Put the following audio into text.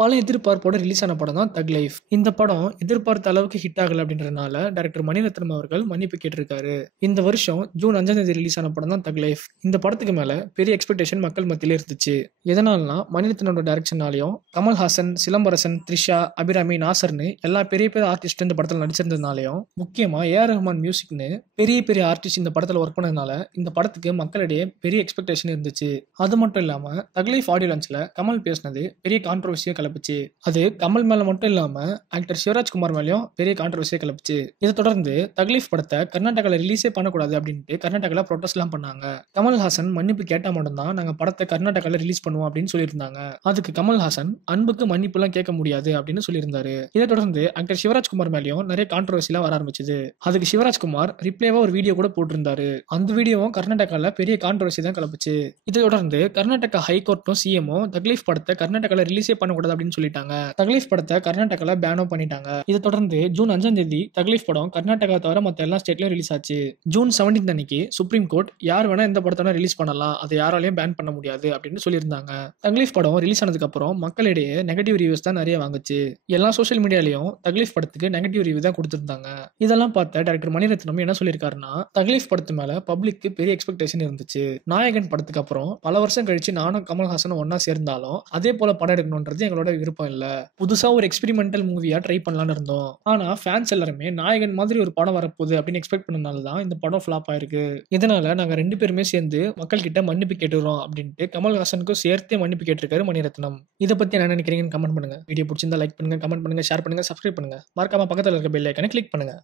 பல எதிர்பார்ப்போட ரிலீஸ் ஆன படம் தான் தக் லைஃப். இந்த படம் எதிர்பார்த்த அளவுக்கு ஹிட் ஆகல அப்படின்றதுனால டைரக்டர் மணிரத்னம் அவர்கள் மன்னிப்பு கேட்டிருக்காரு. இந்த வருஷம் ஜூன் 5ஆம் தேதி ரிலீஸ் ஆன படம் தான் தக் லைஃப். இந்த படத்துக்கு மேல பெரிய எக்ஸ்பெக்டேஷன் மக்கள் மத்தியில இருந்துச்சு. எதனாலனா மணிரத்னோட டைரக்ஷனாலையும் கமல்ஹாசன், சிலம்பரசன், த்ரிஷா, அபிராமி, நாசர்னு எல்லா பெரிய பெரிய ஆர்டிஸ்ட் இந்த படத்துல நடிச்சிருந்ததுனாலையும், முக்கியமா ஏஆர் ரஹ்மான் மியூசிக்னு பெரிய பெரிய ஆர்டிஸ்ட் இந்த படத்துல ஒர்க் பண்ணதுனால இந்த படத்துக்கு மக்களிடையே பெரிய எக்ஸ்பெக்டேஷன் இருந்துச்சு. அது மட்டும் இல்லாம தக் லைஃப் ஆடியோ லான்ச்ல கமல் பேசினது பெரிய கான்ட்ரோவர்சியை கிளப்பிச்சு. அது கமல் மேல மட்டும் இல்லாம ஆக்டர் சிவராஜ்குமார் மேலயும் பெரிய கான்ட்ரோவர்சியை கிளப்பிச்சு. இதை தொடர்ந்து தக் லைஃப் படத்தை கர்நாடகால ரிலீஸே பண்ணக்கூடாது அப்படின்ட்டு கர்நாடகால ப்ரொடெஸ்ட் எல்லாம் பண்ணாங்க. கமல்ஹாசன் மன்னிப்பு கேட்டா மட்டும்தான் நாங்க படத்தை கர்நாடகால ரிலீஸ் பண்ணுவோம் அப்படின்னு சொல்லியிருந்தாங்க. அதுக்கு கமல்ஹாசன் அன்புக்கு மன்னிப்பு எல்லாம் கேட்க முடியாது அப்படின்னு சொல்லியிருந்தாரு. இதை தொடர்ந்து ஆக்டர் சிவராஜ்குமார் மேலயும் நிறைய கான்ட்ரோவர்சி எல்லாம் வர ஆரம்பிச்சது. அதுக்கு சிவராஜ்குமார் ரிப்ளேவா ஒரு வீடியோ கூட போட்டிருந்தாரு. அந்த வீடியோவும் கர்நாடகால பெரிய கான்ட்ரோவர்சி தான் கிளப்பிச்சு. இதை தொடர்ந்து கர்நாடகா ஹைகோர்ட்டும் சிஎம்ஓ தக் லைஃப் படத்தை கர்நாடகால ரிலீஸே பண்ணக்கூடாது அப்படின்னு சொல்லிட்டாங்க. தக் லைஃப் படத்தை கர்நாடகால பேனோ பண்ணிட்டாங்க. இதை தொடர்ந்து ஜூன் 5ஆம் தேதி தக் லைஃப் படம் கர்நாடகா தவிர மற்ற எல்லா ஸ்டேட்லயும் ரிலீஸ் ஆச்சு. ஜூன் 17 அன்னைக்கு சுப்ரீம் கோர்ட் யார் வேணா இந்த படத்தை ரிலீஸ் பண்ணலாம், அதை யாராலையும் பேன் பண்ண முடியாது அப்படின்னு சொல்லியிருந்தாங்க. தக் லைஃப் படம் ரிலீஸ் ஆனதுக்கு அப்புறம் மக்களிடையே நெகட்டிவ் ரிவ்யூஸ் தான் நிறைய வாங்குச்சு. எல்லா சோஷியல் மீடியாலையும் தக் லைஃப் படத்துக்கு நெகட்டிவ் ரிவ்யூ தான் கொடுத்திருந்தாங்க. இதெல்லாம் பார்த்த டைரக்டர் மணிரத்னம் என்ன சொல்லியிருக்காருன்னா, தக் லைஃப் படத்து மேல பப்ளிக்கு பெரிய எக்ஸ்பெக்டேஷன் இருந்துச்சு. நாயகன் படத்துக்கு அப்புறம் பல வருஷம் கழிச்சு நானும் கமல்ஹாசனும் ஒன்னா சேர்ந்தாலும் அதே போல படம் எடுக்கணும்ன்றது எங்களோட விருப்பம் இல்ல. புதுசா ஒரு எக்ஸ்பெரிமெண்டல் மூவியா ட்ரை பண்ணலாம்னு இருந்தோம். ஆனா ஃபேன்ஸ் எல்லாருமே நாயகன் மாதிரி ஒரு படம் வரப்போகுது அப்படின்னு எக்ஸ்பெக்ட் பண்ணனால தான் இந்த படம் ஃபிளாப் ஆயிருக்கு. இதனால நாங்க 2 பேருமே சேர்ந்து மக்கள் கிட்ட மன்னிப்பு கேட்டுறோம் அப்படின்ட்டு கமல்ஹாசனுக்கும் சேர்த்தே மன்னிப்பு கேட்டிருக்காரு மணிரத்னம். இதை பத்தி என்ன நினைக்கிறீங்கன்னு கமெண்ட் பண்ணுங்க. வீடியோ பிடிச்சிருந்தா லைக் பண்ணுங்க, கமெண்ட் பண்ணுங்க, ஷேர் பண்ணுங்க, சப்ஸ்கிரைப் பண்ணுங்க. மறக்காம பக்கத்துல இருக்க பெல் ஐகானை கிளிக் பண்ணுங்க.